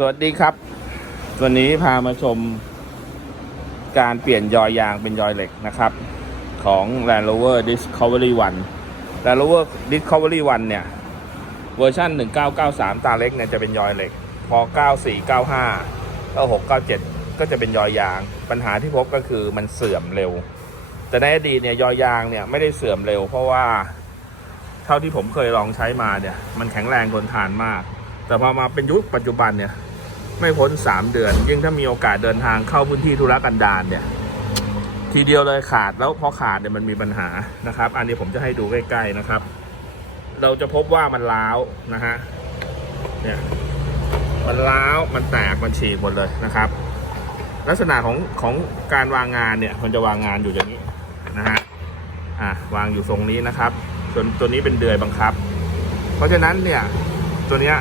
สวัสดีครับ วันนี้พามาชม การเปลี่ยนยอยยางเป็นยอยเหล็กนะครับ ของ Land Rover Discovery 1 Land Rover Discovery 1 เนี่ย เวอร์ชัน1993 ตาเล็กเนี่ยจะเป็นยอยเหล็ก พอ 94 95 96 97 ก็จะเป็นยอยยาง ปัญหาที่พบก็คือมันเสื่อมเร็ว แต่ในอดีตเนี่ยยอยยางเนี่ยไม่ได้เสื่อมเร็ว เพราะว่าเท่าที่ผมเคยลองใช้มาเนี่ย มันแข็งแรงทนทานมากแต่พอมาเป็นยุคปัจจุบันเนี่ย ไม่พ้น3เดือน ยิ่งถ้ามีโอกาสเดินทางเข้าพื้นที่ธุรกันดารเนี่ย ทีเดียวเลยขาดแล้วพอขาดเนี่ยมันมีปัญหานะครับ อันนี้ผมจะให้ดูใกล้ๆนะครับ เราจะพบว่ามันล้าวนะฮะเนี่ยมันล้าวมันแตกมันฉีกหมดเลยนะครับ ลักษณะของของการวางงานเนี่ย มันจะวางงานอยู่อย่างนี้นะฮะอะวางอยู่ทรงนี้นะครับ ส่วนตัวนี้เป็นเดือยบังคับ เพราะฉะนั้นเนี่ยตัวเนี้ย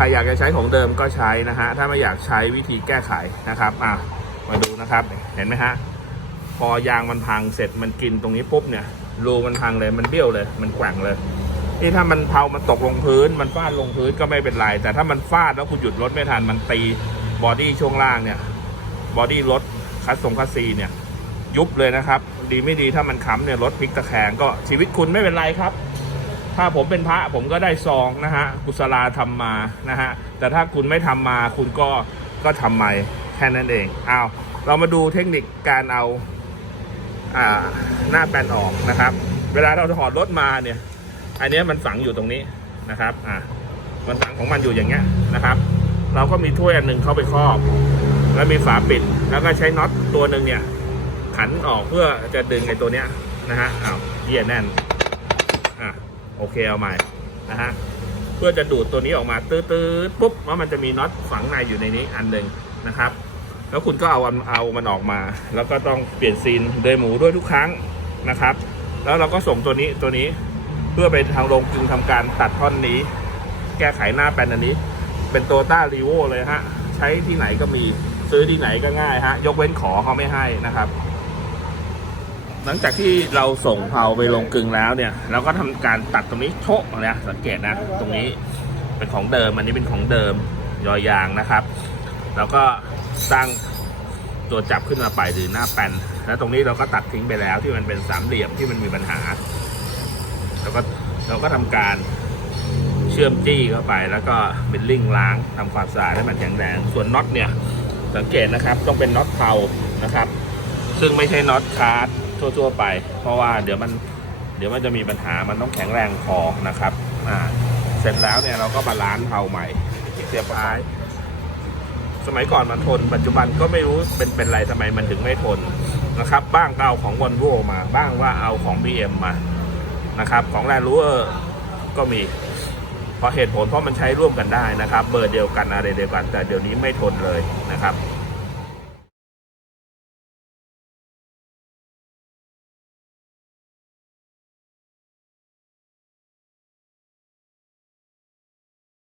ใครอยากจะใช้ของเดิมก็ใช้นะฮะ ถ้าไม่อยากใช้วิธีแก้ไขนะครับ อะ มาดูนะครับ เห็นไหมฮะ พอยางมันพังเสร็จมันกินตรงนี้ปุ๊บเนี่ย รูมันพังเลย มันเบี้ยวเลย มันแกว่งเลย นี่ถ้ามันเผามันตกลงพื้น มันฟาดลงพื้นก็ไม่เป็นไร แต่ถ้ามันฟาดแล้วคุณหยุดรถไม่ทัน มันตีบอดี้ช่วงล่างเนี่ย บอดี้รถคัสทรงคัสซีเนี่ย ยุบเลยนะครับ ดีไม่ดีถ้ามันค้ำเนี่ยรถพลิกตะแคงก็ชีวิตคุณไม่เป็นไรครับ ถ้าผมเป็นพระผมก็ได้ซองนะฮะกุศลาทำมานะฮะแต่ถ้าคุณไม่ทำมาคุณก็ก็ทำใหม่แค่นั้นเองอ้าวเรามาดูเทคนิคการเอาอ่าหน้าแปลนออกนะครับ เวลาเราถอดรถมาเนี่ย อันนี้มันฝังอยู่ตรงนี้นะครับอ่ามันฝังของมันอยู่อย่างเงี้ยนะครับ เราก็มีถ้วยอันหนึ่งเข้าไปครอบ แล้วมีฝาปิดแล้วก็ใช้น็อตตัวหนึ่งเนี่ยขันออกเพื่อจะดึงไอ้ตัวเนี้ยนะฮะอ้าวเยี่ยแน่นอะ โอเคเอาใหม่นะฮะเพื่อจะดูดตัวนี้ออกมาตื้อๆปุ๊บว่ามันจะมีน็อตฝังในอยู่ในนี้อันหนึ่งนะครับ แล้วคุณก็เอาเอามันออกมา แล้วก็ต้องเปลี่ยนซีนเดยหมูด้วยทุกครั้งนะครับ แล้วเราก็ส่งตัวนี้ตัวนี้เพื่อไปทางโรงกลึงทำการตัดท่อนนี้ แก้ไขหน้าแปลนอันนี้ เป็นโตต้ารีโวเลยฮะใช้ที่ไหนก็มีซื้อที่ไหนก็ง่ายฮะยกเว้นขอเขาไม่ให้นะครับ หลังจากที่เราส่งเผาไปลงกลึงแล้วเนี่ย เราก็ทำการตัดตรงนี้โชะนะสังเกตนะ ตรงนี้เป็นของเดิมอันนี้เป็นของเดิมยอยางนะครับ แล้วก็สร้งตัวจับขึ้นมาไปหรือหน้าแปนแล้วตรงนี้เราก็ตัดทิ้งไปแล้วที่มันเป็นสามเหลี่ยมที่มันมีปัญหาแล้วก็เราก็ทำการเชื่อมจี้เข้าไป แล้วก็เป็นลิ่งล้างทำความสะอาดให้มันแข็งแรงส่วนน็อตเนี่ยสังเกตนะครับต้องเป็นน็อตเผานะครับ ซึ่งไม่ใช่น็อตคาร์ด ทั่ว ๆ ไป เพราะว่าเดี๋ยวมันเดี๋ยวมันจะมีปัญหามันต้องแข็งแรงพอนะครับอ่าเสร็จแล้วเนี่ยเราก็มาล้านเผาใหม่เสียบท้าย สมัยก่อนมันทน ปัจจุบันก็ไม่รู้เป็นเป็นไรทำไมมันถึงไม่ทนนะครับ บ้างก็เอาของวอลโวมาบ้างว่าเอาของ BM มานะครับ ของแลนด์รูเวอร์ก็มีเพราะเหตุผลเพราะมันใช้ร่วมกันได้นะครับ เบอร์เดียวกันอะไรเดียวกัน แต่เดี๋ยวนี้ไม่ทนเลยนะครับ